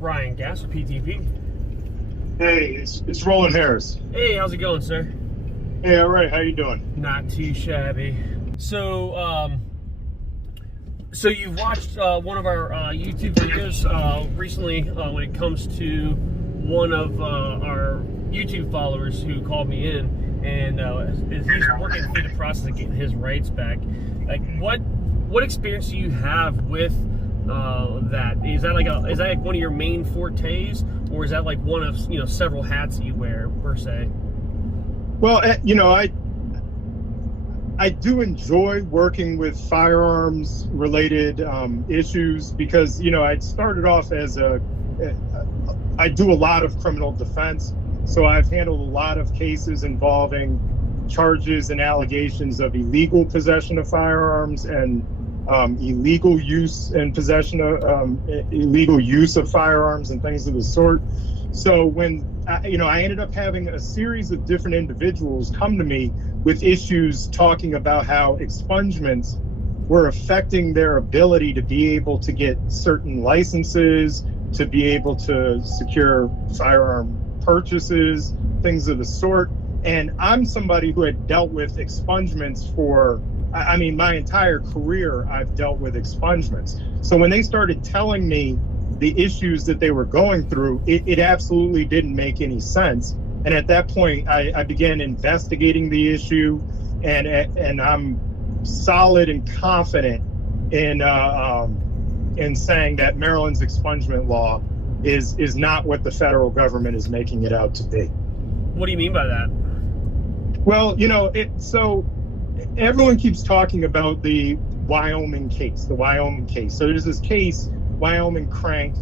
Ryan Gass with PTP. Hey, it's Roland Harris. Hey, how's it going, sir? Hey, all right. How you doing? Not too shabby. So, so you've watched one of our YouTube videos recently when it comes to one of our YouTube followers who called me in, and as he's working through the process of getting his rights back. Like, what experience do you have with that? Is that like one of your main fortes, or is that like one of several hats that you wear per se? Well, I do enjoy working with firearms related issues because I started off as I do a lot of criminal defense, so I've handled a lot of cases involving charges and allegations of illegal possession of firearms and illegal use and possession of illegal use of firearms and things of the sort. So when I ended up having a series of different individuals come to me with issues talking about how expungements were affecting their ability to be able to get certain licenses, to be able to secure firearm purchases, things of the sort. And I'm somebody who had dealt with expungements for, my entire career I've dealt with expungements. So when they started telling me the issues that they were going through, it absolutely didn't make any sense. And at that point, I began investigating the issue, and I'm solid and confident in saying that Maryland's expungement law is not what the federal government is making it out to be. What do you mean by that? Well, so everyone keeps talking about the Wyoming case. So there's this case, Wyoming Crank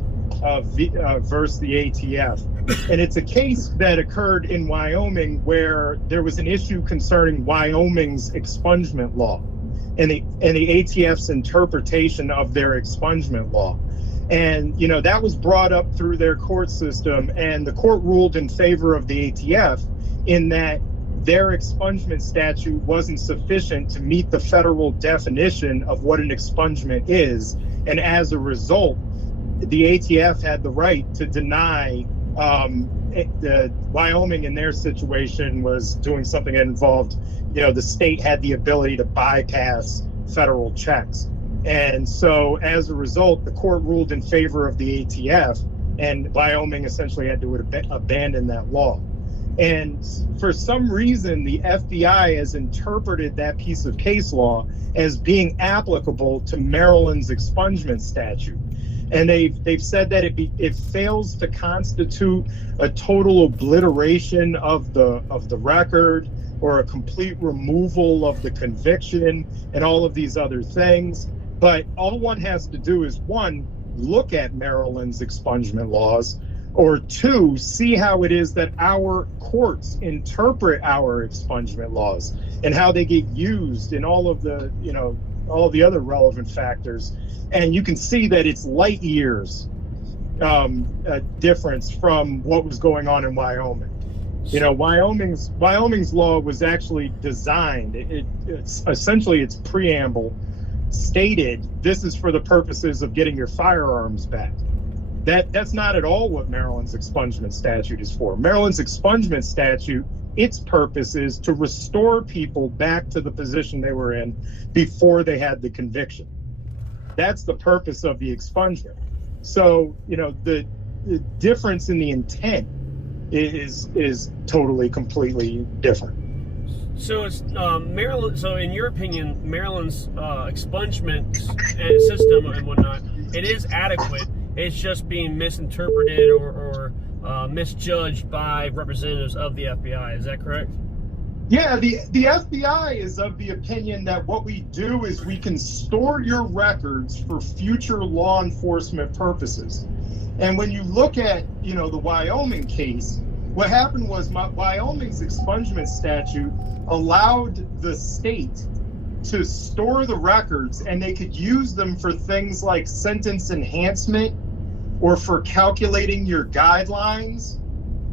versus the ATF. And it's a case that occurred in Wyoming where there was an issue concerning Wyoming's expungement law and the ATF's interpretation of their expungement law. And, that was brought up through their court system, and the court ruled in favor of the ATF in that their expungement statute wasn't sufficient to meet the federal definition of what an expungement is. And as a result, the ATF had the right to deny the Wyoming in their situation was doing something that involved, the state had the ability to bypass federal checks. And so as a result, the court ruled in favor of the ATF, and Wyoming essentially had to abandon that law. And for some reason, the FBI has interpreted that piece of case law as being applicable to Maryland's expungement statute. And they've said that it fails to constitute a total obliteration of the record or a complete removal of the conviction and all of these other things. But all one has to do is, one, look at Maryland's expungement laws, or two, see how it is that our courts interpret our expungement laws and how they get used in all of the, all of the other relevant factors. And you can see that it's light years difference from what was going on in Wyoming. Wyoming's law was actually designed. It's essentially its preamble stated this is for the purposes of getting your firearms back. That's not at all what Maryland's expungement statute is for. Maryland's expungement statute, its purpose is to restore people back to the position they were in before they had the conviction. That's the purpose of the expungement. So, the difference in the intent is totally, completely different. So it's Maryland. So in your opinion, Maryland's expungement system and whatnot, it is adequate. It's just being misinterpreted or misjudged by representatives of the FBI. Is that correct? Yeah, the FBI is of the opinion that what we do is we can store your records for future law enforcement purposes. And when you look at, the Wyoming case, what happened was Wyoming's expungement statute allowed the state to store the records, and they could use them for things like sentence enhancement or for calculating your guidelines.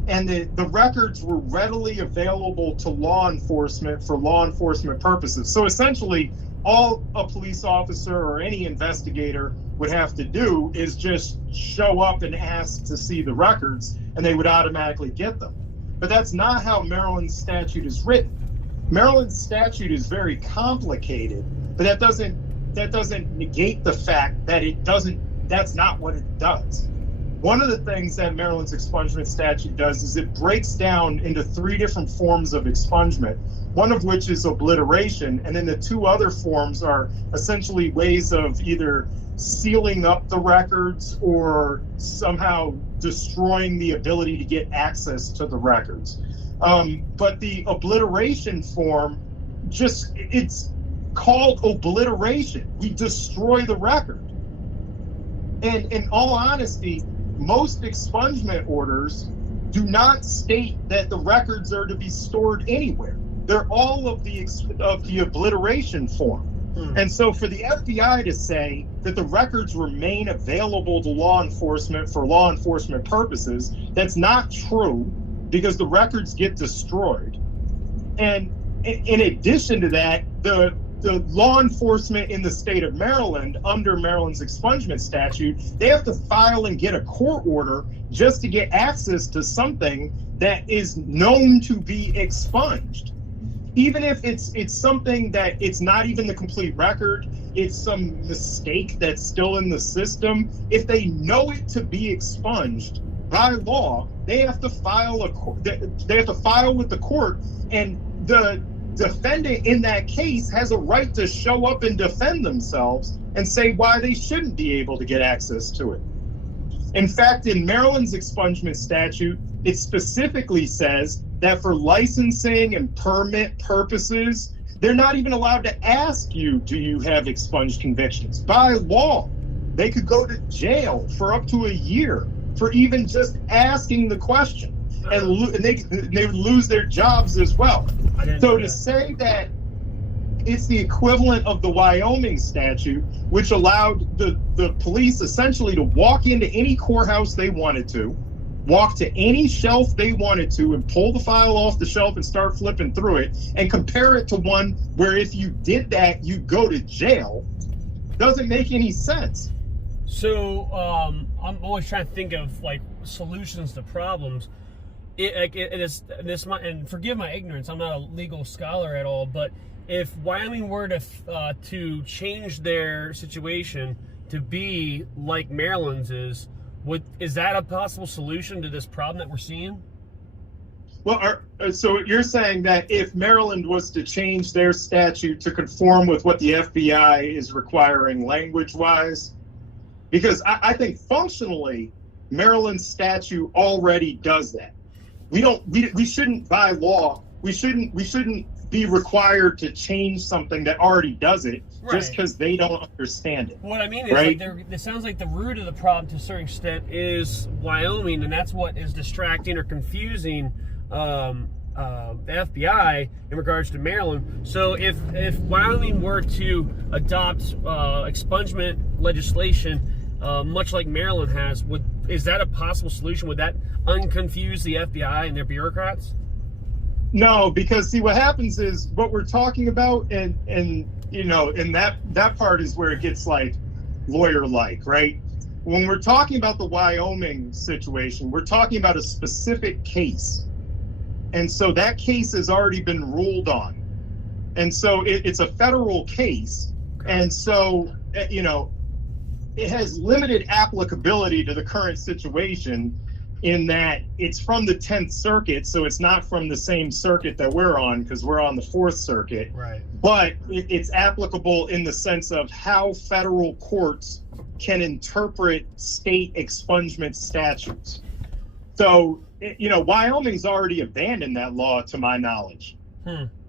And the records were readily available to law enforcement for law enforcement purposes. So essentially, all a police officer or any investigator would have to do is just show up and ask to see the records, and they would automatically get them. But that's not how Maryland's statute is written. Maryland's statute is very complicated, but that doesn't negate the fact that that's not what it does. One of the things that Maryland's expungement statute does is it breaks down into 3 different forms of expungement, one of which is obliteration, and then the 2 other forms are essentially ways of either sealing up the records or somehow destroying the ability to get access to the records. But the obliteration form, it's called obliteration. We destroy the record. And in all honesty, most expungement orders do not state that the records are to be stored anywhere. They're all of the obliteration form. And so for the FBI to say that the records remain available to law enforcement for law enforcement purposes, that's not true, because the records get destroyed. And in addition to that, the law enforcement in the state of Maryland, under Maryland's expungement statute, they have to file and get a court order just to get access to something that is known to be expunged. Even if it's something that it's not even the complete record, it's some mistake that's still in the system, if they know it to be expunged by law, they have to file with the court, and the defendant in that case has a right to show up and defend themselves and say why they shouldn't be able to get access to it. In fact, in Maryland's expungement statute, it specifically says that for licensing and permit purposes, they're not even allowed to ask you, do you have expunged convictions? By law, they could go to jail for up to a year for even just asking the question. And they would lose their jobs as well. So to say that it's the equivalent of the Wyoming statute, which allowed the police essentially to walk into any courthouse they wanted to, walk to any shelf they wanted to, and pull the file off the shelf and start flipping through it, and compare it to one where if you did that, you go to jail, doesn't make any sense. So I'm always trying to think of like solutions to problems. And forgive my ignorance, I'm not a legal scholar at all, but if Wyoming were to change their situation to be like Maryland's is that a possible solution to this problem that we're seeing? Well, so you're saying that if Maryland was to change their statute to conform with what the FBI is requiring language-wise, because I think functionally Maryland's statute already does that. We shouldn't by law. We shouldn't be required to change something that already does it, right, just because they don't understand it. What I mean is, right? Like, it sounds like the root of the problem to a certain extent is Wyoming, and that's what is distracting or confusing the FBI in regards to Maryland. So if Wyoming were to adopt expungement legislation, much like Maryland has, is that a possible solution? Would that unconfuse the FBI and their bureaucrats? No, because see, what happens is what we're talking about, and you know, and that part is where it gets like lawyer-like, right? When we're talking about the Wyoming situation, we're talking about a specific case, and so that case has already been ruled on, and so it's a federal case, and so you know, it has limited applicability to the current situation, in that it's from the 10th Circuit, so it's not from the same circuit that we're on, because we're on the 4th Circuit. Right. But it's applicable in the sense of how federal courts can interpret state expungement statutes. So, you know, Wyoming's already abandoned that law, to my knowledge.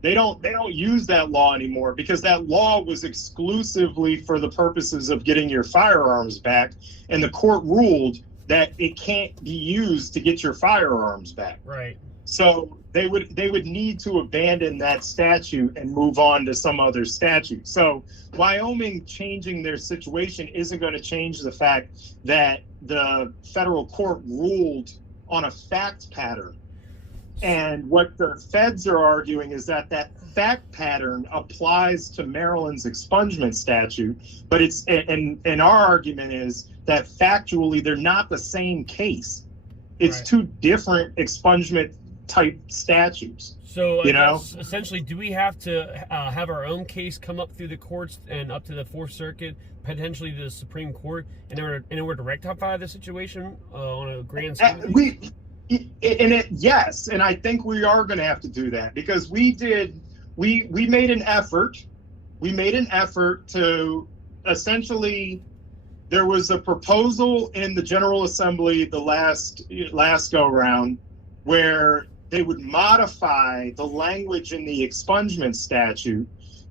They don't use that law anymore, because that law was exclusively for the purposes of getting your firearms back, and the court ruled that it can't be used to get your firearms back. Right. So they would need to abandon that statute and move on to some other statute. So Wyoming changing their situation isn't going to change the fact that the federal court ruled on a fact pattern And what the feds are arguing is that that fact pattern applies to Maryland's expungement statute, but and our argument is that factually they're not the same case. It's Right. two different expungement type statutes. So you know, essentially, do we have to have our own case come up through the courts and up to the Fourth Circuit, potentially to the Supreme Court, in order to rectify the situation on a grand scale? Yes, and I think we are going to have to do that because we made an effort. We made an effort to essentially. There was a proposal in the General Assembly the last go round where they would modify the language in the expungement statute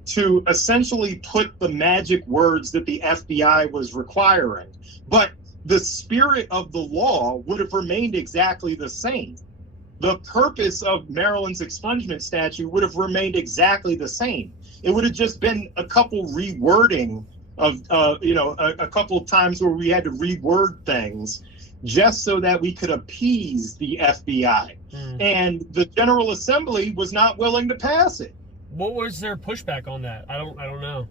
to essentially put the magic words that the FBI was requiring. But the spirit of the law would have remained exactly the same. The purpose of Maryland's expungement statute would have remained exactly the same. It would have just been a couple rewording of, a couple of times where we had to reword things just so that we could appease the FBI. And the General Assembly was not willing to pass it. What was their pushback on that? I don't know.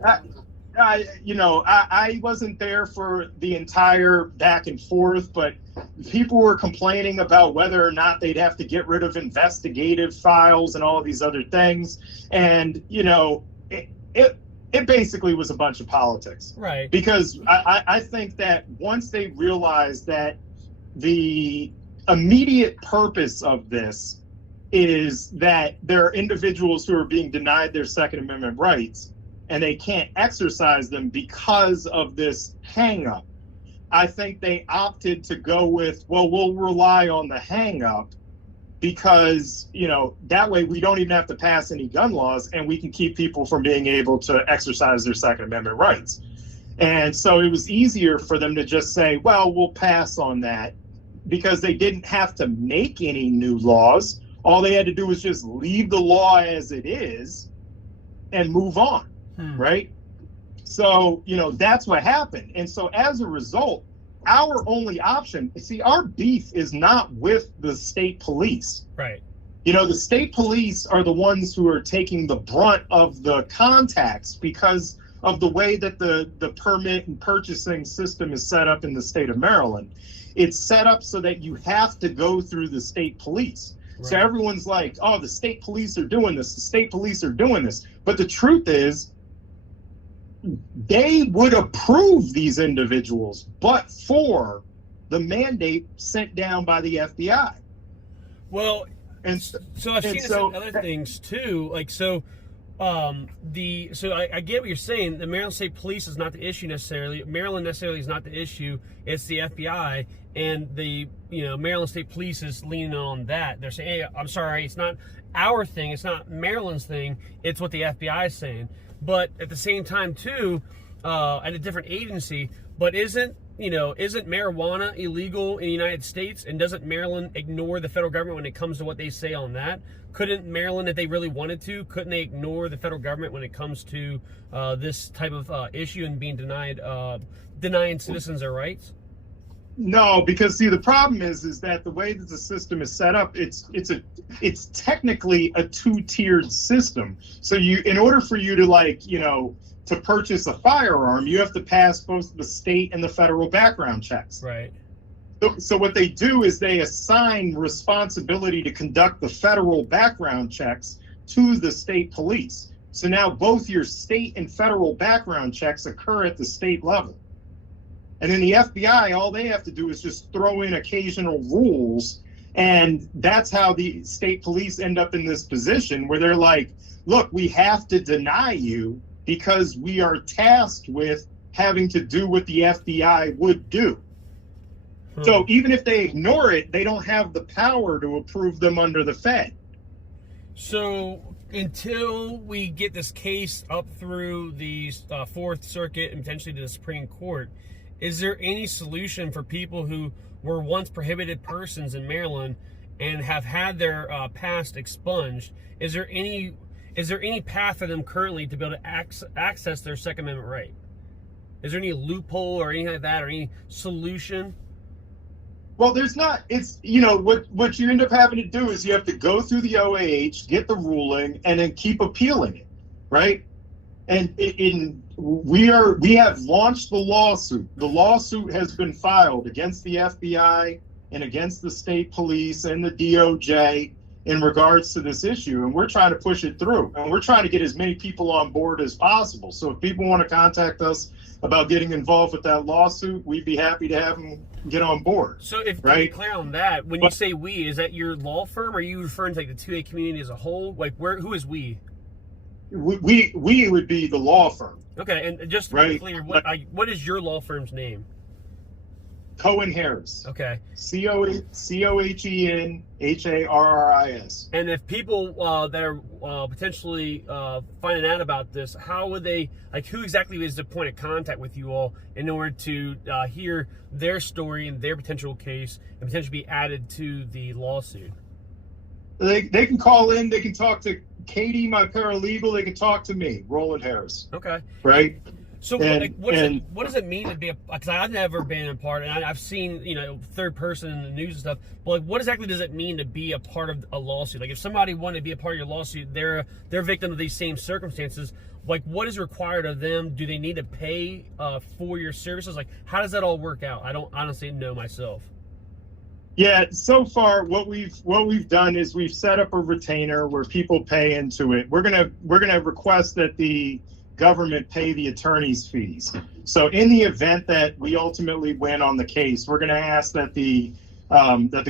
I wasn't there for the entire back and forth, but people were complaining about whether or not they'd have to get rid of investigative files and all of these other things. And, it basically was a bunch of politics. Right. Because I think that once they realized that the immediate purpose of this is that there are individuals who are being denied their Second Amendment rights and they can't exercise them because of this hang-up. I think they opted to go with, well, we'll rely on the hang-up because, that way we don't even have to pass any gun laws and we can keep people from being able to exercise their Second Amendment rights. And so it was easier for them to just say, well, we'll pass on that because they didn't have to make any new laws. All they had to do was just leave the law as it is and move on, right? So, that's what happened. And so as a result, our only option, our beef is not with the state police. Right. The state police are the ones who are taking the brunt of the contacts because of the way that the permit and purchasing system is set up in the state of Maryland. It's set up so that you have to go through the state police. Right. So everyone's like, oh, the state police are doing this. The state police are doing this. But the truth is, they would approve these individuals, but for the mandate sent down by the FBI. Well, and so I've seen this in other things too. I get what you're saying. The Maryland State Police is not the issue necessarily. Maryland necessarily is not the issue. It's the FBI, and the Maryland State Police is leaning on that. They're saying, hey, I'm sorry, it's not our thing. It's not Maryland's thing. It's what the FBI is saying. But at the same time too, at a different agency. But isn't marijuana illegal in the United States? And doesn't Maryland ignore the federal government when it comes to what they say on that? Couldn't Maryland, if they really wanted to, couldn't they ignore the federal government when it comes to this type of issue and being denying citizens their rights? No, because the problem is that the way that the system is set up, it's technically a two-tiered system. So in order for you to to purchase a firearm, you have to pass both the state and the federal background checks. Right. So what they do is they assign responsibility to conduct the federal background checks to the state police. So now both your state and federal background checks occur at the state level. And then the FBI, all they have to do is just throw in occasional rules. And that's how the state police end up in this position where they're like, look, we have to deny you because we are tasked with having to do what the FBI would do. So even if they ignore it, they don't have the power to approve them under the Fed. So until we get this case up through the Fourth Circuit and potentially to the Supreme Court, is there any solution for people who were once prohibited persons in Maryland and have had their past expunged? Is there any path for them currently to be able to access their Second Amendment right? Is there any loophole or anything like that, or any solution? Well, there's not. It's what you end up having to do is you have to go through the OAH, get the ruling, and then keep appealing it, right? And we have launched the lawsuit. The lawsuit has been filed against the FBI and against the state police and the DOJ in regards to this issue, and we're trying to push it through, and we're trying to get as many people on board as possible. So if people want to contact us about getting involved with that lawsuit, we'd be happy to have them get on board. So if right? to be clear on that, when you say we, is that your law firm, or are you referring to like the 2A community as a whole? Like who is we? We would be the law firm. Okay, and just to be clear, what is your law firm's name? Cohen Harris. Okay. COHENHARRIS. And if people that are potentially finding out about this, how would they, who exactly is the point of contact with you all in order to hear their story and their potential case and potentially be added to the lawsuit? They can call in. They can talk to Katie, my paralegal. They can talk to me, Roland Harris. Okay. Right? So what does it mean to be because I've never been a part, and I've seen, third person in the news and stuff, but what exactly does it mean to be a part of a lawsuit? Like if somebody wanted to be a part of your lawsuit, they're victim of these same circumstances, what is required of them? Do they need to pay for your services? How does that all work out? I don't honestly know myself. Yeah, so far what we've done is we've set up a retainer where people pay into it. We're gonna request that the government pay the attorney's fees. So in the event that we ultimately win on the case, we're going to ask that the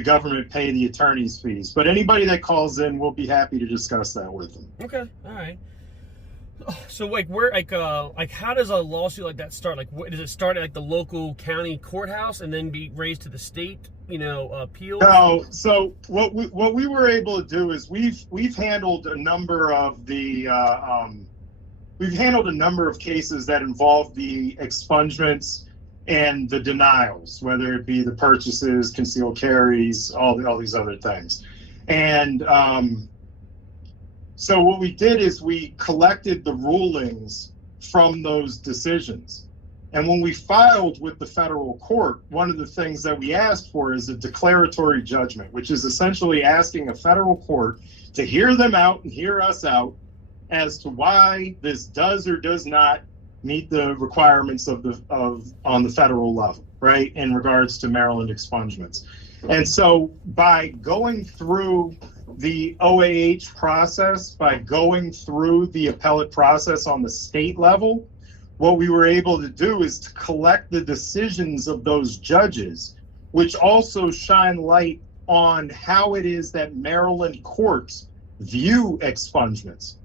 government pay the attorney's fees. But anybody that calls in, we'll be happy to discuss that with them. Okay, all right. So how does a lawsuit like that start? Does it start at the local county courthouse and then be raised to the state, appeal? No. So what we were able to do is we've handled a number of the We've handled a number of cases that involve the expungements and the denials, whether it be the purchases, concealed carries, all these other things. And so what we did is we collected the rulings from those decisions. And when we filed with the federal court, one of the things that we asked for is a declaratory judgment, which is essentially asking a federal court to hear them out and hear us out as to why this does or does not meet the requirements on the federal level, right, in regards to Maryland expungements. And so by going through the OAH process, by going through the appellate process on the state level, what we were able to do is to collect the decisions of those judges, which also shine light on how it is that Maryland courts view expungements.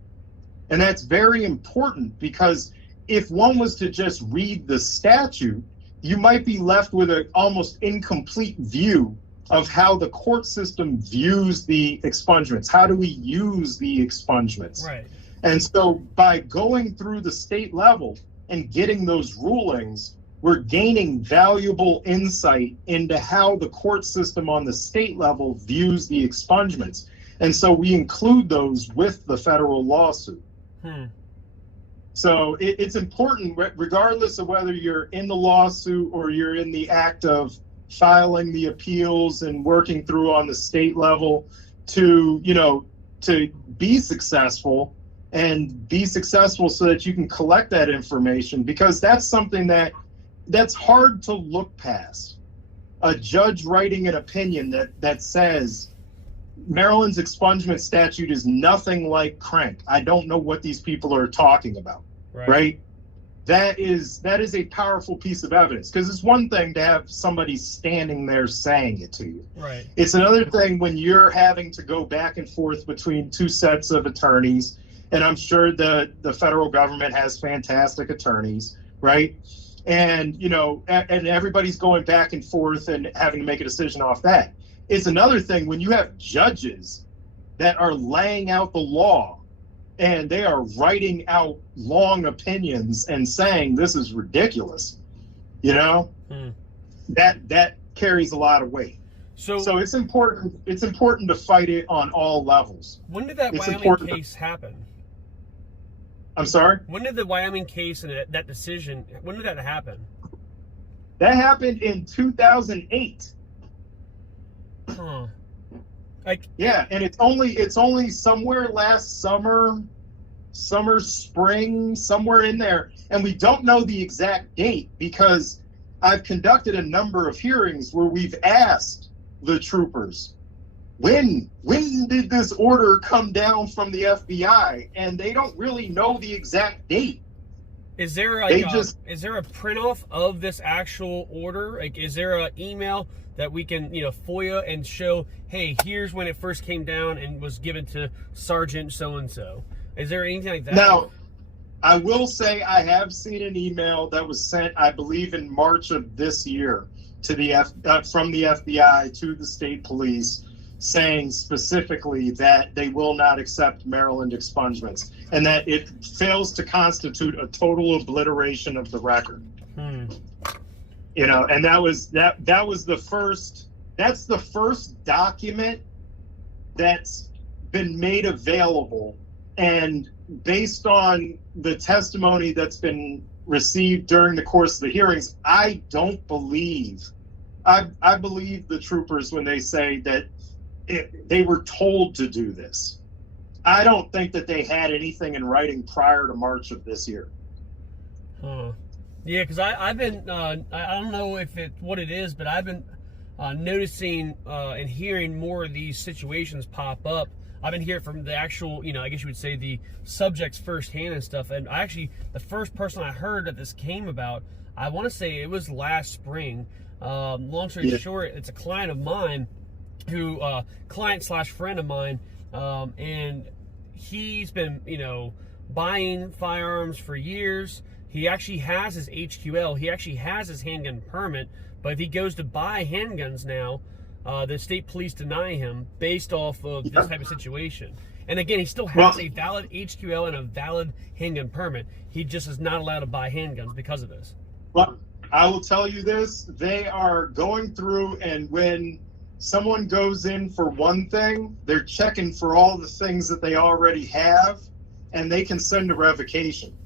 And that's very important because if one was to just read the statute, you might be left with an almost incomplete view of how the court system views the expungements. How do we use the expungements? Right. And so by going through the state level and getting those rulings, we're gaining valuable insight into how the court system on the state level views the expungements. And so we include those with the federal lawsuit. So it's important, regardless of whether you're in the lawsuit or you're in the act of filing the appeals and working through on the state level, to be successful and be successful so that you can collect that information, because that's something that's hard to look past. A judge writing an opinion that says Maryland's expungement statute is nothing like crank. I don't know what these people are talking about, right? That is a powerful piece of evidence, because it's one thing to have somebody standing there saying it to you. Right. It's another thing when you're having to go back and forth between two sets of attorneys, and I'm sure the federal government has fantastic attorneys, right? And, and everybody's going back and forth and having to make a decision off that. It's another thing when you have judges that are laying out the law and they are writing out long opinions and saying this is ridiculous, that carries a lot of weight. So it's important to fight it on all levels. When did that Wyoming case happen? I'm sorry? When did the Wyoming case and that decision, when did that happen? That happened in 2008. Huh. Like, Yeah, and it's only somewhere last summer, spring, somewhere in there, and we don't know the exact date because I've conducted a number of hearings where we've asked the troopers, when did this order come down from the FBI, and they don't really know the exact date. is there like is there a print off of this actual order? Like, is there an email that we can, FOIA and show, hey, here's when it first came down and was given to Sergeant so-and-so? Is there anything like that? Now, I will say I have seen an email that was sent, I believe, in March of this year to from the FBI to the state police, saying specifically that they will not accept Maryland expungements and that it fails to constitute a total obliteration of the record. And that was the first document that's been made available, and based on the testimony that's been received during the course of the hearings, I believe the troopers when they say that they were told to do this. I don't think that they had anything in writing prior to March of this year. Huh. Yeah, because I've been, I don't know what it is, but I've been noticing and hearing more of these situations pop up. I've been hearing from the actual, I guess you would say the subjects firsthand and stuff. And the first person I heard that this came about, I want to say it was last spring. Long story short, it's a client of mine client/friend of mine, and he's been, buying firearms for years. He actually has his HQL. He actually has his handgun permit, but if he goes to buy handguns now, the state police deny him based off of this type of situation. And again, he still has a valid HQL and a valid handgun permit. He just is not allowed to buy handguns because of this. Well, I will tell you this. They are going through, and when someone goes in for one thing, they're checking for all the things that they already have, and they can send a revocation.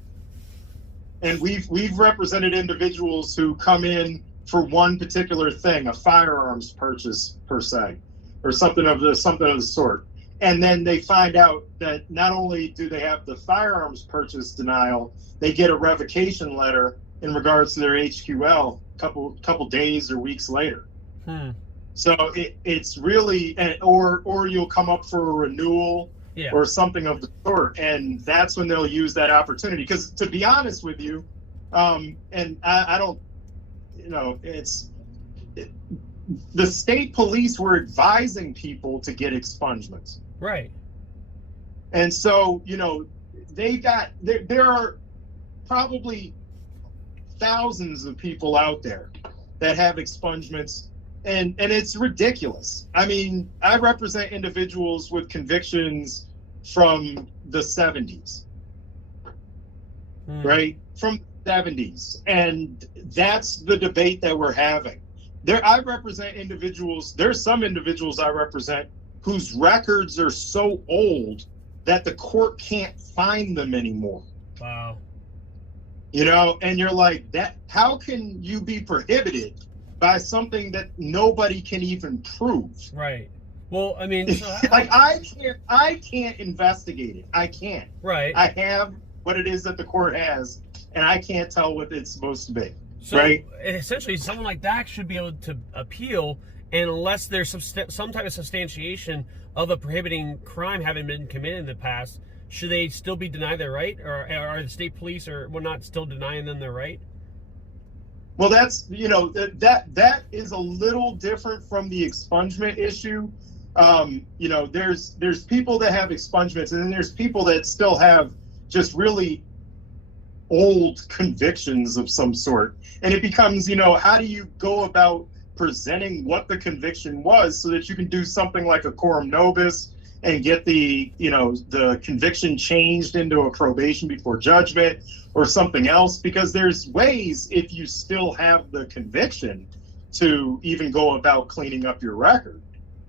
And we've represented individuals who come in for one particular thing, a firearms purchase per se, or something of the sort. And then they find out that not only do they have the firearms purchase denial, they get a revocation letter in regards to their HQL couple days or weeks later. So it's really, or you'll come up for a renewal or something of the sort, and that's when they'll use that opportunity. Because to be honest with you, and I don't, the state police were advising people to get expungements. Right. And so, there are probably thousands of people out there that have expungements, and it's ridiculous. I mean, I represent individuals with convictions from the 70s, right? From the 70s. And that's the debate that we're having. I represent individuals, there's some individuals I represent whose records are so old that the court can't find them anymore. Wow. And you're like, how can you be prohibited by something that nobody can even prove? Right. Well, I mean, so I can't investigate it. I can't. Right. I have what it is that the court has, and I can't tell what it's supposed to be. So right. Essentially, someone like that should be able to appeal, and unless there's some type of substantiation of a prohibiting crime having been committed in the past, should they still be denied their right, or are the state police or whatnot still denying them their right? Well, that's that is a little different from the expungement issue. There's people that have expungements, and then there's people that still have just really old convictions of some sort. And it becomes, how do you go about presenting what the conviction was so that you can do something like a quorum nobis and get the conviction changed into a probation before judgment or something else? Because there's ways, if you still have the conviction, to even go about cleaning up your record.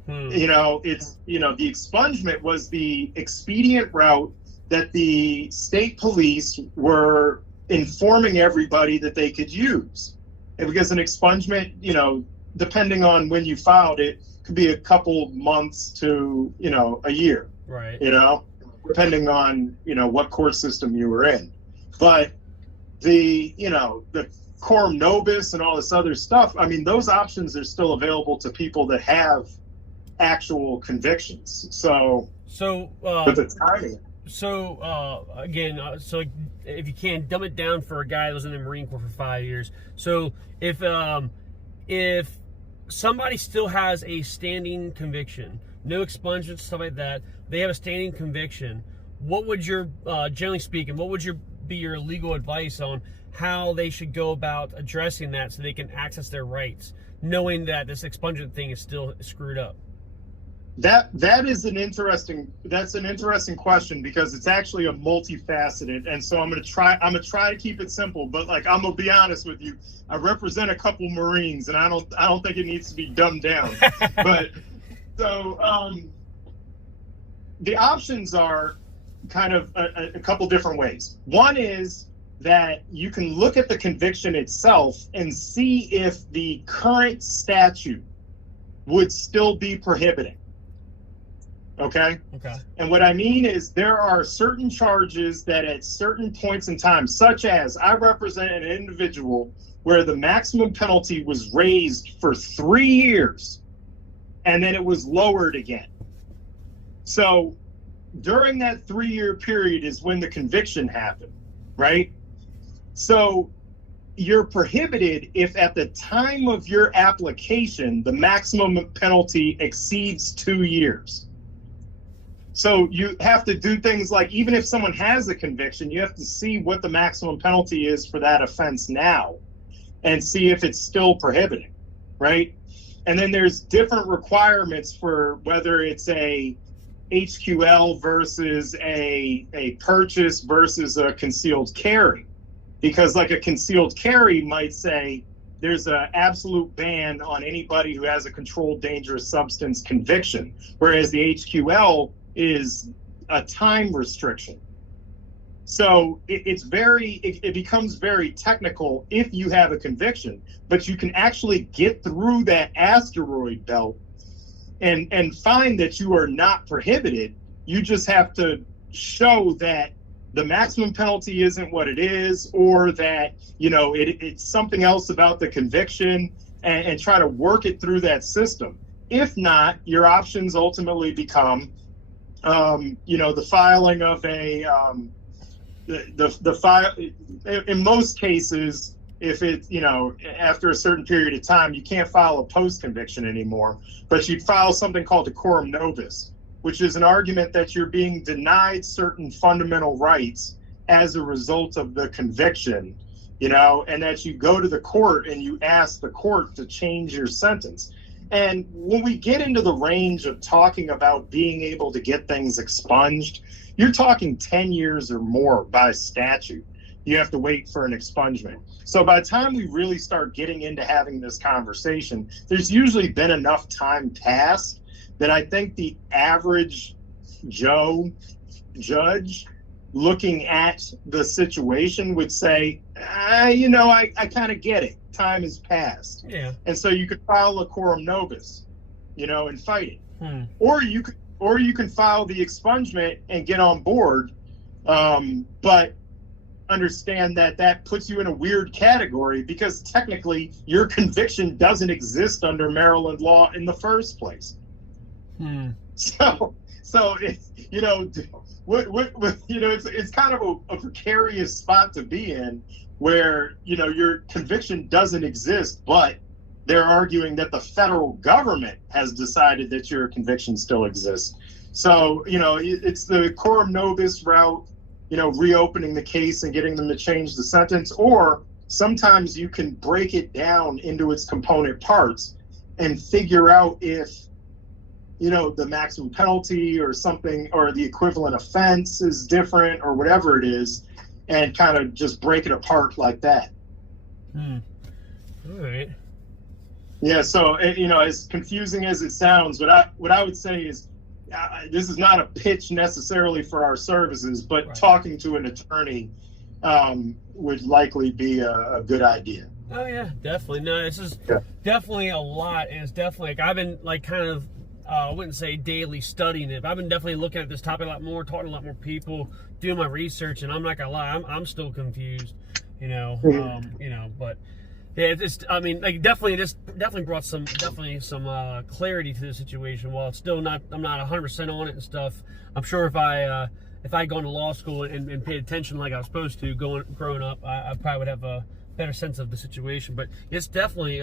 The expungement was the expedient route that the state police were informing everybody that they could use. And because an expungement, depending on when you filed it, could be a couple months to, a year. Right. Depending on, what court system you were in. But the quorum nobis and all this other stuff, I mean, those options are still available to people that have actual convictions. But the timing. Again, if you can dumb it down for a guy that was in the Marine Corps for 5 years. So if somebody still has a standing conviction, no expungements, stuff like that, they have a standing conviction, what would generally speaking, what would be your legal advice on how they should go about addressing that so they can access their rights, knowing that this expungement thing is still screwed up? That's an interesting question, because it's actually a multifaceted, and so I'm gonna try to keep it simple, but I'm gonna be honest with you. I represent a couple Marines, and I don't think it needs to be dumbed down. But the options are kind of a couple different ways. One is that you can look at the conviction itself and see if the current statute would still be prohibiting. Okay? And what I mean is there are certain charges that at certain points in time, such as I represent an individual where the maximum penalty was raised for 3 years and then it was lowered again. So during that 3-year period is when the conviction happened, right? So you're prohibited if at the time of your application, the maximum penalty exceeds 2 years. So you have to do things like, even if someone has a conviction, you have to see what the maximum penalty is for that offense now and see if it's still prohibiting, right? And then there's different requirements for whether it's a HQL versus a purchase versus a concealed carry. Because a concealed carry might say there's an absolute ban on anybody who has a controlled dangerous substance conviction, whereas the HQL is a time restriction. So it becomes very technical if you have a conviction, but you can actually get through that asteroid belt and find that you are not prohibited. You just have to show that the maximum penalty isn't what it is, or that it's something else about the conviction, and try to work it through that system. If not, your options ultimately become the filing of the file. In most cases, if it's after a certain period of time, you can't file a post conviction anymore, but you'd file something called a quorum nobis, which is an argument that you're being denied certain fundamental rights as a result of the conviction, and that you go to the court and you ask the court to change your sentence. And when we get into the range of talking about being able to get things expunged, you're talking 10 years or more by statute. You have to wait for an expungement. So by the time we really start getting into having this conversation, there's usually been enough time passed that I think the average Joe judge looking at the situation would say, I kind of get it. Time has passed. Yeah. And so you could file a quorum nobis, and fight it. Or you can file the expungement and get on board, but understand that puts you in a weird category, because technically your conviction doesn't exist under Maryland law in the first place. So it's it's kind of a precarious spot to be in, where your conviction doesn't exist, but they're arguing that the federal government has decided that your conviction still exists. So it's the quorum nobis route, reopening the case and getting them to change the sentence, or sometimes you can break it down into its component parts and figure out if the maximum penalty or something, or the equivalent offense is different, or whatever it is, and kind of just break it apart like that. All right. Yeah. So as confusing as it sounds, what I would say is, this is not a pitch necessarily for our services, but right. Talking to an attorney would likely be a good idea. Oh yeah, definitely. No, this is definitely a lot, and it's definitely like I've been like kind of I wouldn't say daily studying it, but I've been definitely looking at this topic a lot more, talking to a lot more people, doing my research, and I'm not gonna lie, I'm still confused, you know, but yeah, it's I mean like definitely brought some clarity to the situation. While it's still not I'm not 100% on it and stuff. I'm sure if I had gone to law school and paid attention like I was supposed to growing up, I probably would have a better sense of the situation. But it's definitely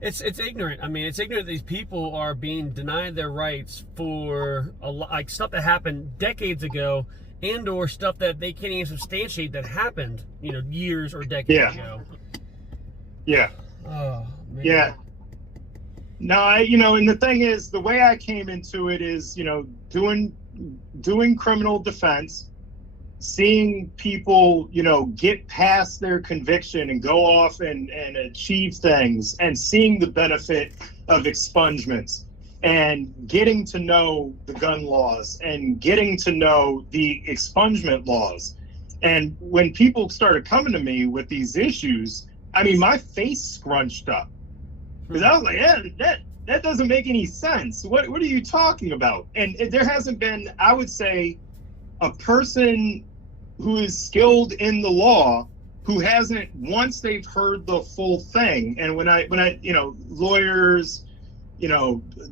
it's ignorant. I mean, it's ignorant that these people are being denied their rights for like stuff that happened decades ago, and or stuff that they can't even substantiate that happened, you know, years or decades ago. Yeah. Oh man. Yeah. No, and the thing is, the way I came into it is, doing criminal defense, seeing people, get past their conviction and go off and achieve things, and seeing the benefit of expungements, and getting to know the gun laws and getting to know the expungement laws. And when people started coming to me with these issues, I mean, my face scrunched up because I was like, that doesn't make any sense. What are you talking about? And there hasn't been, I would say, a person who is skilled in the law who hasn't, once they've heard the full thing. And when I lawyers,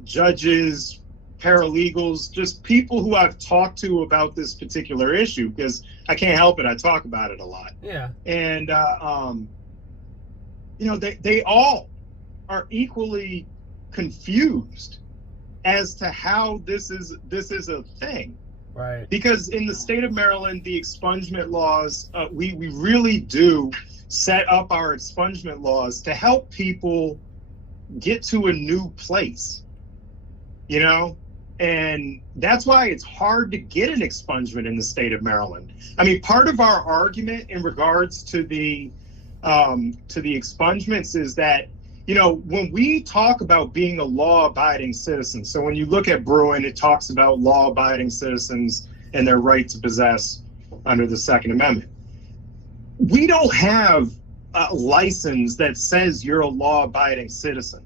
judges, paralegals, just people who I've talked to about this particular issue, because I can't help it, I talk about it a lot. Yeah. And they all are equally confused as to how this is a thing. Right. Because in the state of Maryland, the expungement laws, we really do set up our expungement laws to help people get to a new place, and that's why it's hard to get an expungement in the state of Maryland. I mean, part of our argument in regards to the expungements is that, when we talk about being a law-abiding citizen, so when you look at Bruin, it talks about law-abiding citizens and their right to possess under the Second Amendment. We don't have a license that says you're a law-abiding citizen.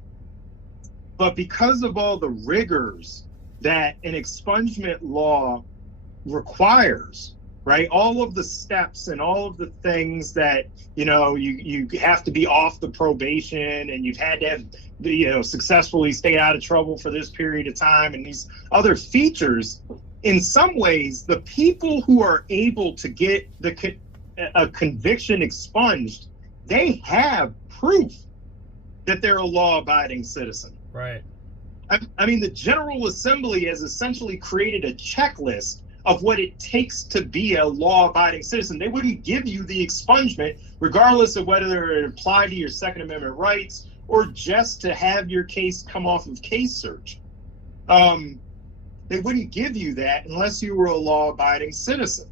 But because of all the rigors that an expungement law requires, right? All of the steps and all of the things that, you have to be off the probation, and you've had to have, successfully stay out of trouble for this period of time, and these other features, in some ways, the people who are able to get a conviction expunged, they have proof that they're a law-abiding citizen. Right. I mean, the General Assembly has essentially created a checklist of what it takes to be a law-abiding citizen. They wouldn't give you the expungement, regardless of whether it applied to your Second Amendment rights or just to have your case come off of case search. They wouldn't give you that unless you were a law-abiding citizen.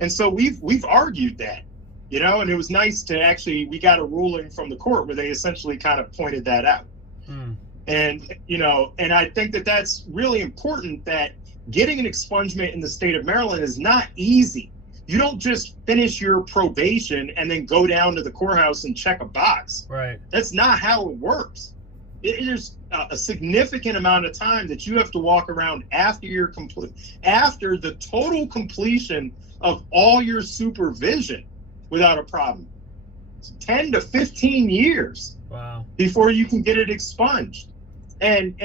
And so we've argued that, and it was nice to we got a ruling from the court where they essentially kind of pointed that out. And, and I think that that's really important, that getting an expungement in the state of Maryland is not easy. You don't just finish your probation and then go down to the courthouse and check a box. Right. That's not how it works. There's a significant amount of time that you have to walk around after after the total completion of all your supervision without a problem. It's 10 to 15 years. Wow. Before you can get it expunged. And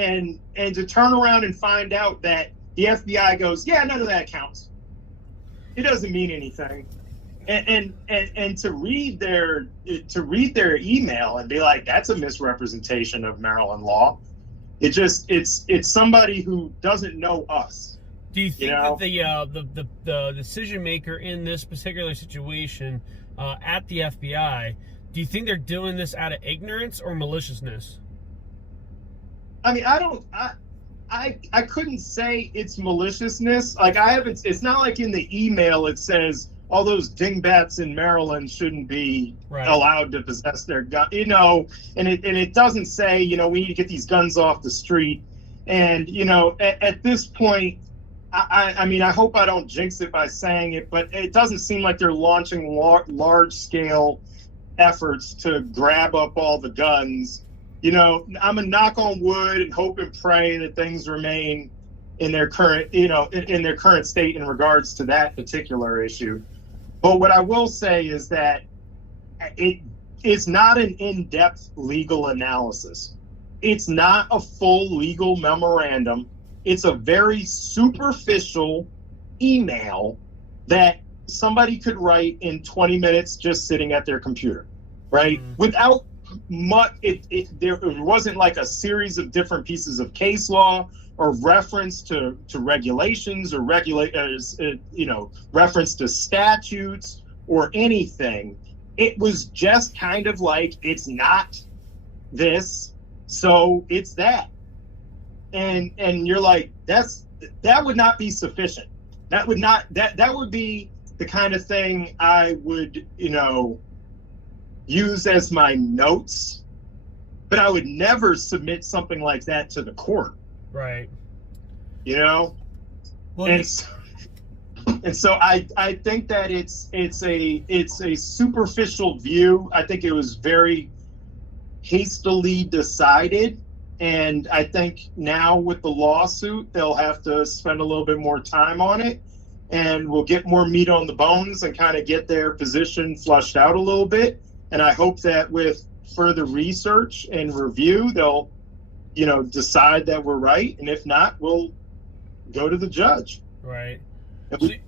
to turn around and find out that the FBI goes, yeah, none of that counts. It doesn't mean anything. And to read their email and be like, that's a misrepresentation of Maryland law. It's somebody who doesn't know us. Do you think that the decision maker in this particular situation at the FBI, do you think they're doing this out of ignorance or maliciousness? I mean, I couldn't say it's maliciousness. Like, it's not like in the email it says all those dingbats in Maryland shouldn't be allowed to possess their gun, and it doesn't say, we need to get these guns off the street. And, at this point, I mean, I hope I don't jinx it by saying it, but it doesn't seem like they're launching large scale efforts to grab up all the guns. You know, I'm gonna knock on wood and hope and pray that things remain in their current, in their current state in regards to that particular issue. But what I will say is that it's not an in-depth legal analysis. It's not a full legal memorandum. It's a very superficial email that somebody could write in 20 minutes just sitting at their computer, right? Without much, there wasn't like a series of different pieces of case law or reference to regulations or reference to statutes or anything. It was just kind of like, it's not this, so it's that. And you're like, that would not be sufficient. That would be the kind of thing I would, use as my notes, but I would never submit something like that to the court. Right. Well, and so I think that it's a superficial view. I think it was very hastily decided, and I think now with the lawsuit they'll have to spend a little bit more time on it, and we'll get more meat on the bones and kind of get their position flushed out a little bit. And I hope that with further research and review, they'll, decide that we're right. And if not, we'll go to the judge. Right.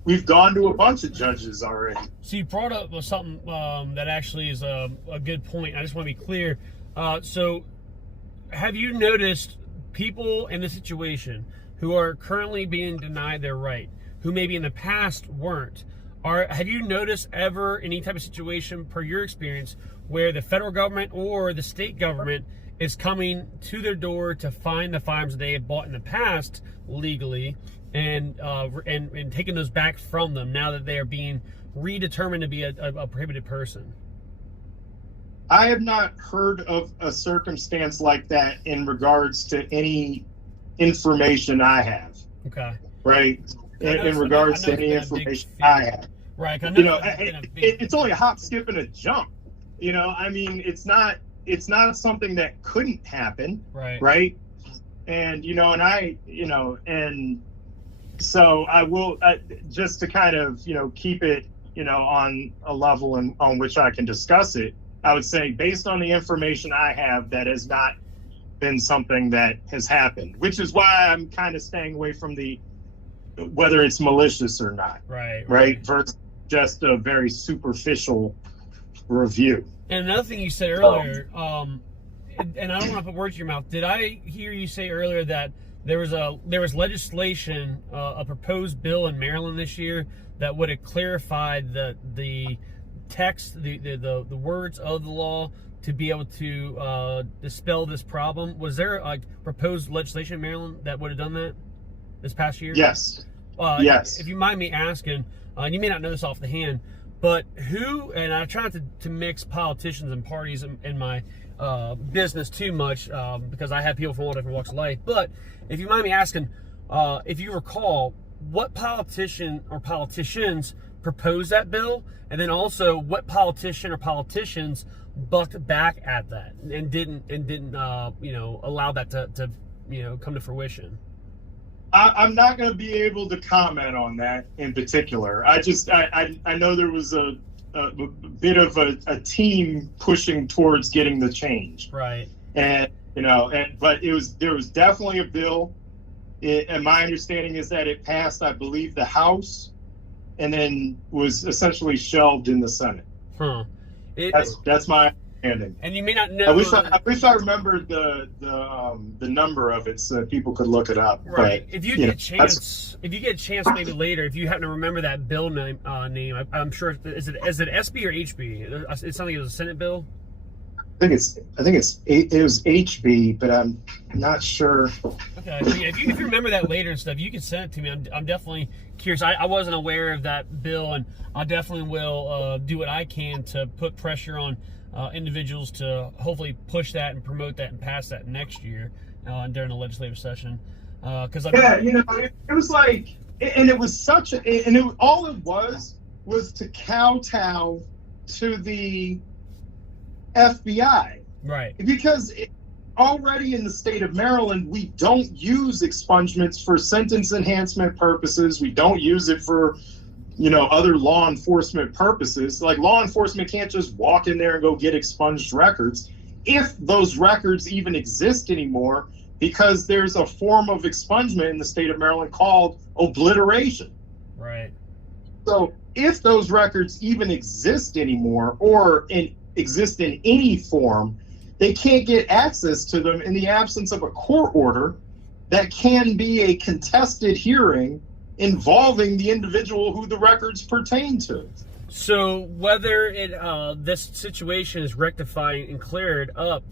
We've gone to a bunch of judges already. So you brought up something that actually is a good point. I just want to be clear. So have you noticed people in the situation who are currently being denied their right, who maybe in the past weren't? Have you noticed ever any type of situation, per your experience, where the federal government or the state government is coming to their door to find the firearms they had bought in the past legally and taking those back from them now that they are being redetermined to be a prohibited person? I have not heard of a circumstance like that in regards to any information I have. Okay. Right? In regards to any information I have. Right. It's only a hop, skip, and a jump. I mean, it's not something that couldn't happen. Right. Right. And, and so I will, just to kind of, keep it, on a level on which I can discuss it, I would say based on the information I have, that has not been something that has happened, which is why I'm kind of staying away from whether it's malicious or not. Right. Versus just a very superficial review. And another thing you said earlier, and I don't want to put words in your mouth. Did I hear you say earlier that there was legislation, a proposed bill in Maryland this year that would have clarified the text, the words of the law to be able to dispel this problem? Was there a proposed legislation in Maryland that would have done that this past year? Yes. Yes. If you mind me asking, you may not know this off the hand, but who, and I try not to mix politicians and parties in my business too much, because I have people from all different walks of life, but if you mind me asking, if you recall, what politician or politicians proposed that bill, and then also what politician or politicians bucked back at that and didn't allow that to come to fruition? I'm not going to be able to comment on that in particular. I know there was a bit of a team pushing towards getting the change. Right. And but there was definitely a bill. And my understanding is that it passed, I believe, the House, and then was essentially shelved in the Senate. Huh. That's my understanding. And you may not know. I wish I remembered the number of it so that people could look it up. Right. But, if you get a chance, maybe later, if you happen to remember that bill name, I'm sure is it SB or HB? It sounded like it was a Senate bill. I think it was HB, but I'm not sure. Okay, so yeah, if you remember that later and stuff, you can send it to me. I'm definitely curious. I wasn't aware of that bill, and I definitely will do what I can to put pressure on individuals to hopefully push that and promote that and pass that next year during the legislative session. Because it was like, and it was such all it was to kowtow to the FBI. Right. Because already in the state of Maryland, we don't use expungements for sentence enhancement purposes. We don't use it for, other law enforcement purposes. Like, law enforcement can't just walk in there and go get expunged records, if those records even exist anymore, because there's a form of expungement in the state of Maryland called obliteration. Right. So if those records even exist anymore, or exist in any form, they can't get access to them in the absence of a court order that can be a contested hearing involving the individual who the records pertain to. So whether this situation is rectified and cleared up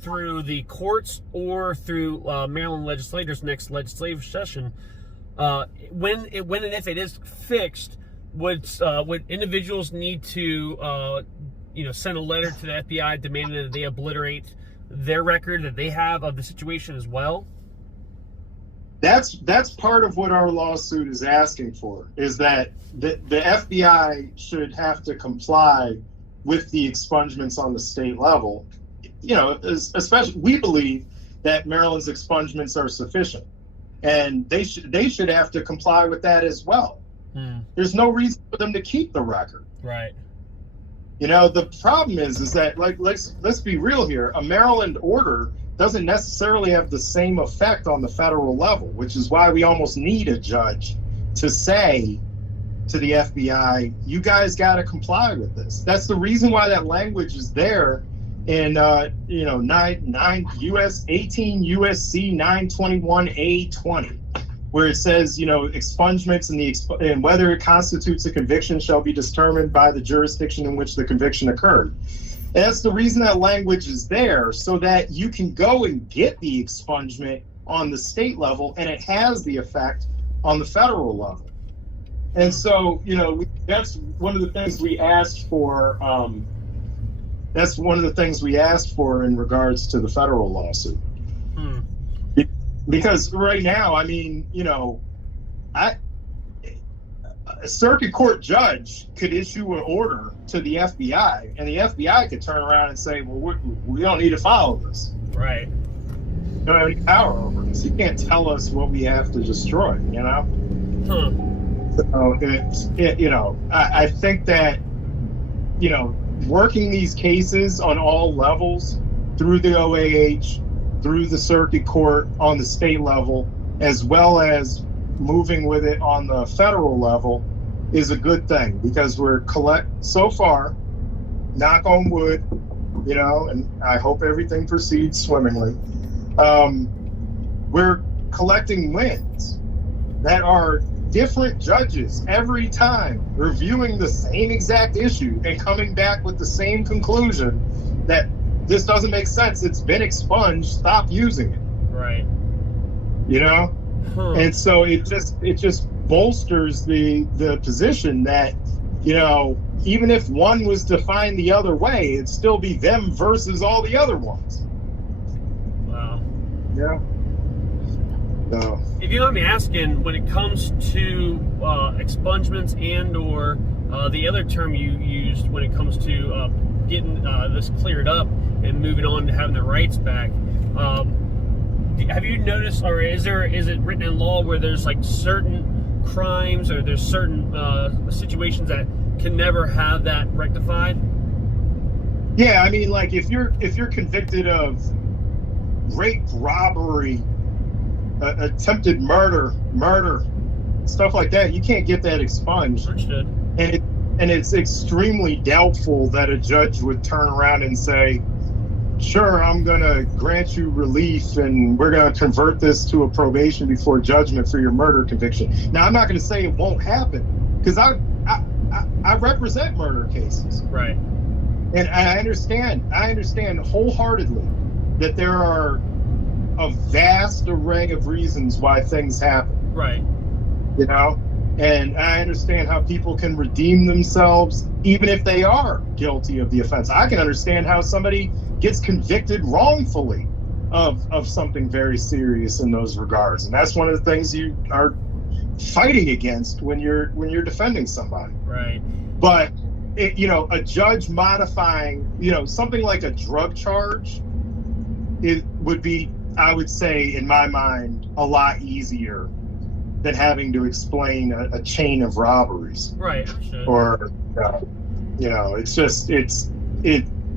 through the courts or through Maryland legislators next legislative session, when and if it is fixed, would individuals need to send a letter to the FBI demanding that they obliterate their record that they have of the situation as well? That's part of what our lawsuit is asking for, is that the FBI should have to comply with the expungements on the state level. Especially, we believe that Maryland's expungements are sufficient, and they should have to comply with that as well. There's no reason for them to keep the record. Right. The problem is that, like, let's be real here. A Maryland order doesn't necessarily have the same effect on the federal level, which is why we almost need a judge to say to the FBI, you guys got to comply with this. That's the reason why that language is there in 18 USC 921A20, where it says, expungements and whether it constitutes a conviction shall be determined by the jurisdiction in which the conviction occurred. And that's the reason that language is there, so that you can go and get the expungement on the state level, and it has the effect on the federal level. And so, that's one of the things we asked for. That's one of the things we asked for in regards to the federal lawsuit. Because right now, a circuit court judge could issue an order to the FBI, and the FBI could turn around and say, well, we don't need to follow this. Right. You don't have any power over this. You can't tell us what we have to destroy, So I think that, working these cases on all levels, through the OAH, through the circuit court on the state level, as well as moving with it on the federal level, is a good thing, because so far, knock on wood, and I hope everything proceeds swimmingly, we're collecting wins that are different judges every time reviewing the same exact issue and coming back with the same conclusion that this doesn't make sense. It's been expunged. Stop using it. Right. And so it just bolsters the position that, even if one was defined the other way, it'd still be them versus all the other ones. Wow. Yeah. So, if you don't mind me asking, when it comes to expungements and or the other term you used when it comes to getting this cleared up and moving on to having their rights back, have you noticed, or is it written in law where there's like certain crimes or there's certain situations that can never have that rectified? Yeah, like if you're convicted of rape, robbery, attempted murder, stuff like that, you can't get that expunged. Understood. And it's extremely doubtful that a judge would turn around and say, sure, I'm going to grant you relief and we're going to convert this to a probation before judgment for your murder conviction. Now, I'm not going to say it won't happen, because I represent murder cases. Right. And I understand wholeheartedly that there are a vast array of reasons why things happen. Right. And I understand how people can redeem themselves even if they are guilty of the offense. I can understand how somebody gets convicted wrongfully of something very serious in those regards. And that's one of the things you are fighting against when you're defending somebody. Right. But a judge modifying, something like a drug charge, it would be, I would say, in my mind, a lot easier than having to explain a chain of robberies. Right. Understood. Or,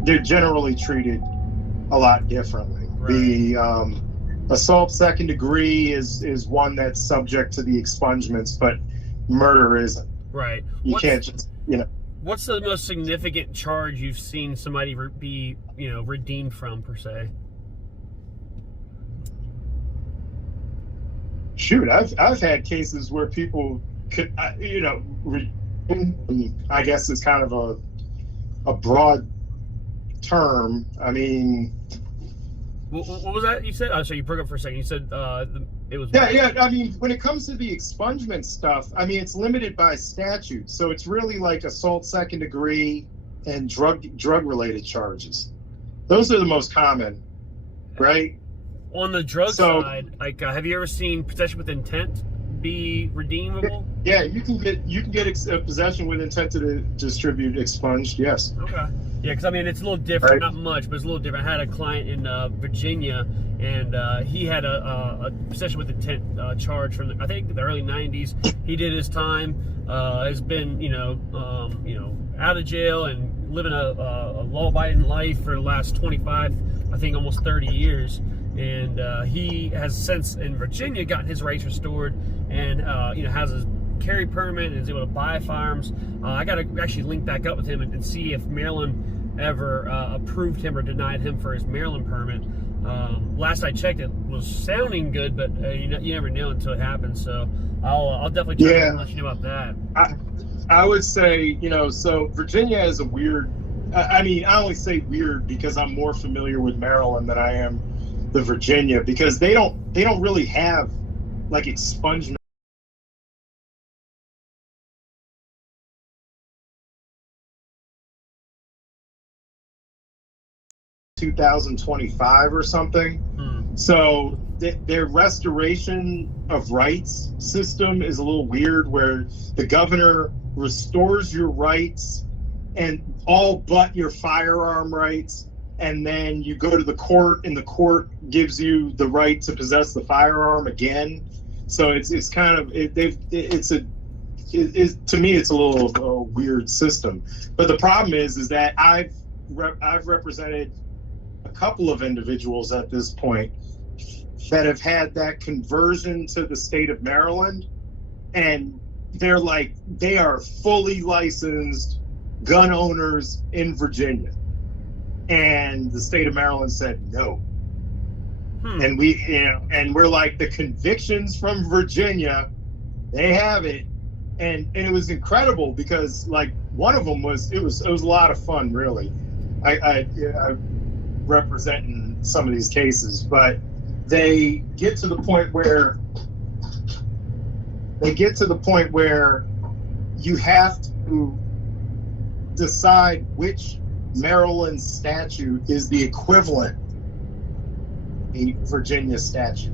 they're generally treated a lot differently. Right. The assault second degree is one that's subject to the expungements, but murder isn't. Right. You can't just, What's the most significant charge you've seen somebody be, redeemed from, per se? Shoot, I've had cases where people could, I guess it's kind of a broad term. I mean, what was that you said? Oh, so you broke up for a second. You said it was. Yeah. I mean, when it comes to the expungement stuff, I mean, it's limited by statute, so it's really like assault second degree and drug related charges. Those are the most common, right? On the drug side, like, have you ever seen possession with intent be redeemable? Yeah, you can get possession with intent to distribute expunged. Yes. Okay. Yeah, because I mean it's a little different, Right. not much, but it's a little different. I had a client in Virginia, and he had a possession with intent charge from I think the early '90s. He did his time. Has been out of jail and living a law-abiding life for the last 25, I think almost 30 years. And he has since in Virginia gotten his rights restored, and has his carry permit and is able to buy firearms. I got to actually link back up with him and see if Maryland ever approved him or denied him for his Maryland permit. Last I checked, it was sounding good, but you never know until it happens. So I'll definitely try to let you know about that. I would say, so Virginia is a weird. I mean, I only say weird because I'm more familiar with Maryland than I am the Virginia, because they don't really have like expungement 2025 or something. So their restoration of rights system is a little weird, where the governor restores your rights and all but your firearm rights, and then you go to the court, and the court gives you the right to possess the firearm again. So it's kind of to me it's a little weird system. But the problem is that I've represented a couple of individuals at this point that have had that conversion to the state of Maryland, and they are fully licensed gun owners in Virginia. And the state of Maryland said no. And we're like, the convictions from Virginia, they have it. And it was incredible, because like one of them it was a lot of fun, really. I representing some of these cases, but they get to the point where you have to decide which Maryland statute is the equivalent a Virginia statute.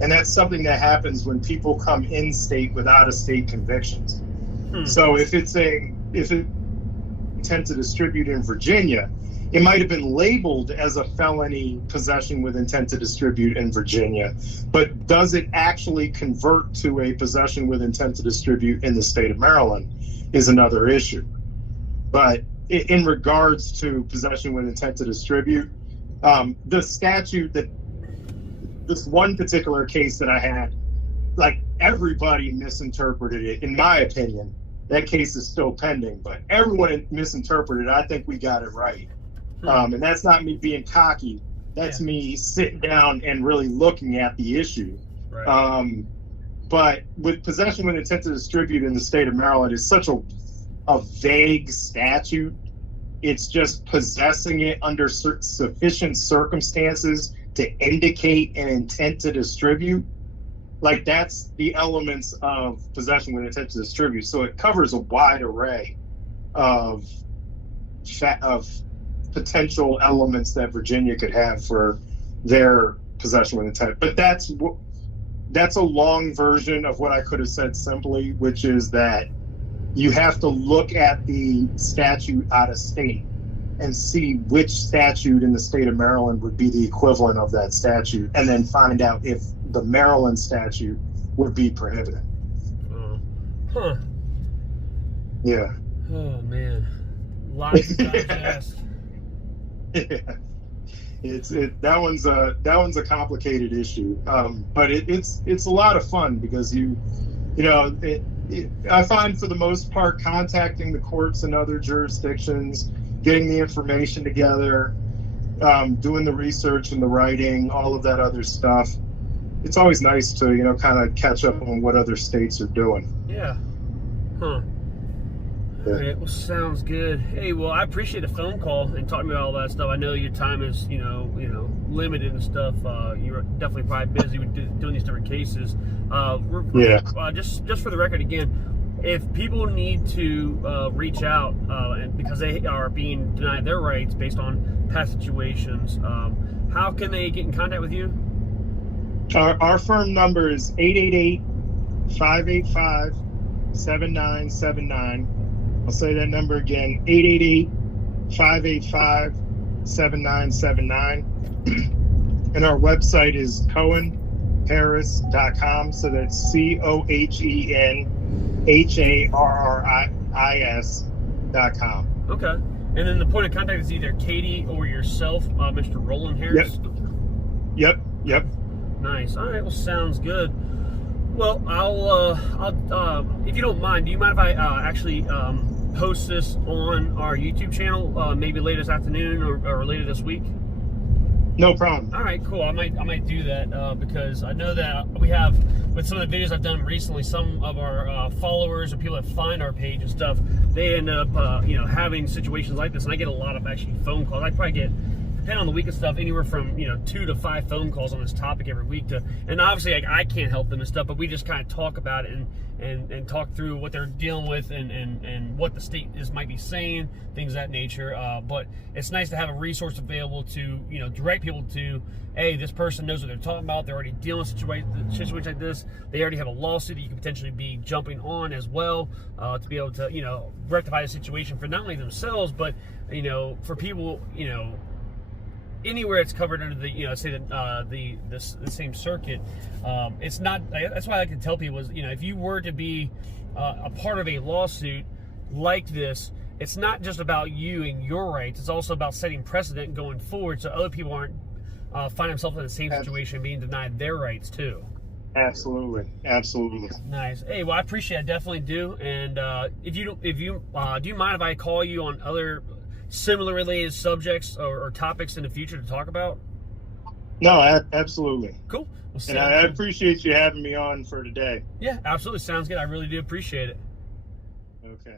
And that's something that happens when people come in state with out-of-state convictions. So if it intent to distribute in Virginia, it might have been labeled as a felony possession with intent to distribute in Virginia, but does it actually convert to a possession with intent to distribute in the state of Maryland is another issue. But in regards to possession with intent to distribute, the statute that this one particular case that I had, like, everybody misinterpreted it, in my opinion. That case is still pending, but everyone misinterpreted it. I think we got it right. And that's not me being cocky. That's me sitting down and really looking at the issue. Right. But with possession with intent to distribute in the state of Maryland is such a vague statute. It's just possessing it under sufficient circumstances to indicate an intent to distribute. Like, that's the elements of possession with intent to distribute. So it covers a wide array of potential elements that Virginia could have for their possession with intent. But that's a long version of what I could have said simply, which is that you have to look at the statute out of state and see which statute in the state of Maryland would be the equivalent of that statute, and then find out if the Maryland statute would be prohibited. Huh. Yeah. Oh man, lots of digest. Yeah. That one's a complicated issue, but it's a lot of fun because I find for the most part contacting the courts in other jurisdictions, getting the information together, doing the research and the writing, all of that other stuff. It's always nice to kind of catch up on what other states are doing. Yeah. Huh. Yeah. All right, well, sounds good. Hey, well, I appreciate a phone call and talking about all that stuff. I know your time is, limited and stuff. You're definitely probably busy with doing these different cases. Just for the record, again, if people need to reach out and because they are being denied their rights based on past situations, how can they get in contact with you? Our firm number is 888-585-7979. I'll say that number again, 888-585-7979. And our website is cohenharris.com. So that's CohenHarris.com. Okay. And then the point of contact is either Katie or yourself, Mr. Roland Harris? Yep. Nice. All right. Well, sounds good. Well, I'll if you don't mind, do you mind if I actually post this on our YouTube channel, maybe later this afternoon or later this week? No problem. All right, cool. I might do that because I know that we have, with some of the videos I've done recently, some of our followers or people that find our page and stuff, they end up having situations like this, and I get a lot of actually phone calls. I probably get, depending on the week and stuff, anywhere from 2 to 5 phone calls on this topic every week. And obviously I can't help them and stuff, but we just kind of talk about it and talk through what they're dealing with and what the state might be saying, things of that nature. But it's nice to have a resource available to direct people to, hey, this person knows what they're talking about. They're already dealing with situations like this. They already have a lawsuit that you could potentially be jumping on as well, to be able to rectify the situation for not only themselves but for people anywhere it's covered under the the same circuit. It's not. That's why I like to tell people is if you were to be a part of a lawsuit like this, it's not just about you and your rights. It's also about setting precedent going forward so other people aren't find themselves in the same situation being denied their rights too. Absolutely. Nice. Hey, well, I appreciate it. I definitely do. And if you do you mind if I call you on other similar related subjects or topics in the future to talk about? No, absolutely. Cool. And I appreciate you having me on for today. Yeah, absolutely. Sounds good. I really do appreciate it. Okay.